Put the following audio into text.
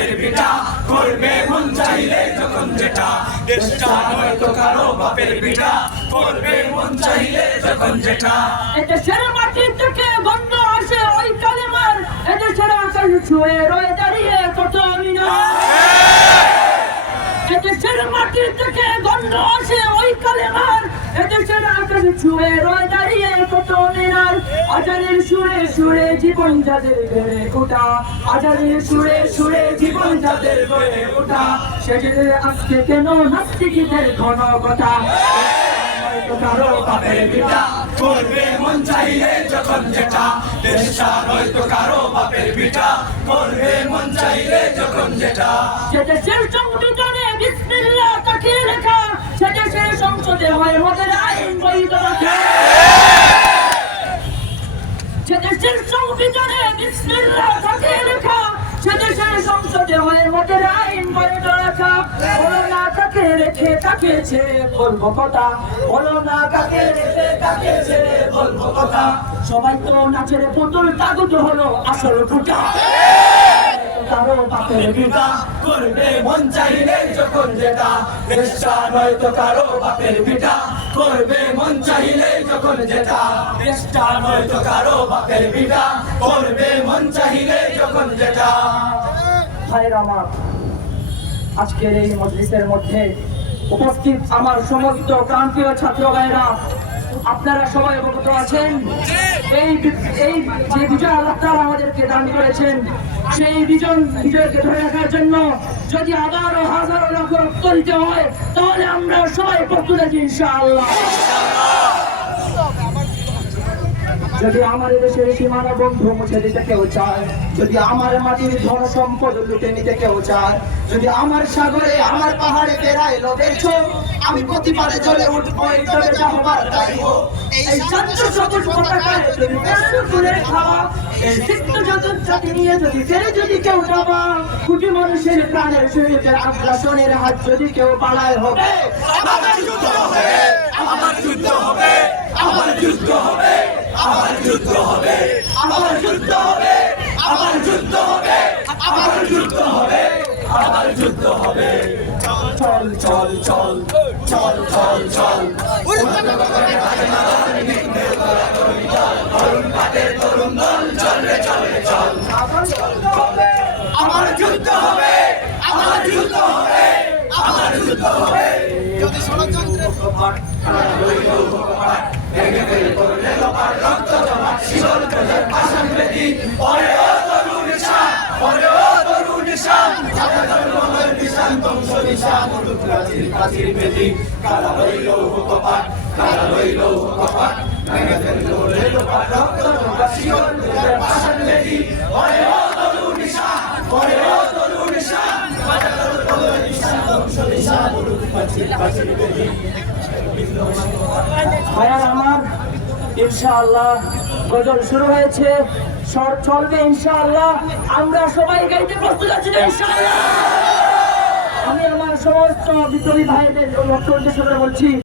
বাপের পিতা করবে মন চাইলে যখন যেটা দেশটা হয়তো কারো বাপের পিতা করবে মন চাইলে যখন যেটা এদেশের মাটি থেকে গন্ধ আসে ওই কালেমার এদেশের আকাশ ছুঁয়ে রয়ে দাঁড়িয়ে কত মিনার এদেশের মাটি থেকে গন্ধ আসে ওই কালেমার এদেশের আকাশ ছুঁয়ে রয়ে দাঁড়িয়ে কত মিনার আজানের সুরে সুরে জীবন যাদের গড়ে ওঠা আজানের সুরে সুরে জীবন যাদের গড়ে ওঠা সেজে আজকে কেন নাস্তিকদের ঘন কথা কারো বাপের পিতা করবে মন চাইলে যখন যেটা দেশটা হয়তো কারো বাপের পিতা করবে মন চাইলে যখন যেটা সেদেশের সংবিধানে বিসমিল্লাহ তাকে লেখা সেদেশের সংসদে হয় মদের আইন বৈধ রাখা সেদেশের সংবিধানে বিসমিল্লাহ তাকে লেখা সেদেশের সংসদে হয় মদের আইন বৈধ রাখা বলো না তাকে রেখে তাকে ছেড়ে বলবো কথা বলো না তাকে রেখে তাকে ছেড়ে বলবো কথা সবাই তো নাচের পুতুল কাগজ হলো আসল ফুটা কারো বাপের পিতা করবে মন চাইলে যখন যেটা দেশটা নয়তো কারো বাপের পিতা করবে মন চাইলে যখন যেটা দেশটা নয়তো কারো বাপের পিতা করবে মন চাইলে যখন যেটা ভাইরা আমার আজকের এই মজলিসের মধ্যে উপস্থিত আমার সমস্ত প্রান্তীয় ছাত্র ভাইরা আপনারা সবাই অবগত আছেন এই যে বিজয় আল্লাহ তাআলা আমাদেরকে দান করেছেন সেই বিজয়কে ধরে রাখার জন্য যদি আবারও হাজারো লাখ রক্ত দিতে হয় তাহলে আমরা সবাই প্রস্তুত আছি ইনশাআল্লাহ যদি আমার দেশের সীমানা বন্ধু মুছে দিতে কেউ চায় যদি আমার মাটির ধন সম্পদ লুটে নিতে কেউ চায় যদি আমার সাগরে আমার পাহাড়ে বেড়ায় লোকের ছোপ আমি প্রতিবাদে জ্বলে উঠবো তবে যা হবার তাই হোক এই শান্ত সবুজ পতাকায় যদি বিশ্ব তুলে খাওয়া এই সিদ্ধ যতন জাতি নিয়ে যদি ফেরে যদি কেউ যাবা কোটি মানুষের প্রাণের শরীরের আগ্রাসনের হাত যদি কেউ পালায় হবে আমার যুদ্ধ হবে আমার যুদ্ধ হবে আমার যুদ্ধ হবে আমার যুদ্ধ হবে আমার যুদ্ধ হবে আমার যুদ্ধ হবে আমার যুদ্ধ হবে আমার যুদ্ধ হবে চল চল চল চল চল চল তরুণ পাটের তরুণ দল চল রে চল রে চল আমার যুদ্ধ হবে আমার যুদ্ধ হবে আমার যুদ্ধ হবে যদি ষড়যন্ত্রের ভেঙে ফেলে করলে লোপার রক্ত জমা শিকল কাজার ভাষণ বেদি পরে ও তরুণ নিশান পরে ও তরুণ নিশান যাতে ধর্মের নিশান বংশ নিশান প্রাচীর প্রাচীর বেদি কালা রইল কপাট কালা রইল কপাট ভেঙে ফেলে করলে লোপার রক্ত জমা শিকল কাজার ভাষণ বেদি পরে ও তরুণ নিশান পরে ও তরুণ নিশান যাতে ধর্মের নিশান বংশ নিশান প্রাচীর প্রাচীর বেদি ভাইয়ার আমার ইনশাআল্লাহ গজল শুরু হয়েছে শর্ট চলবে ইনশাআল্লাহ আমরা সবাই গাইতে প্রস্তুত আছি ইনশাআল্লাহ আমি আমার সমস্ত বিপ্লবী ভাইদের বক্তব্য বলছি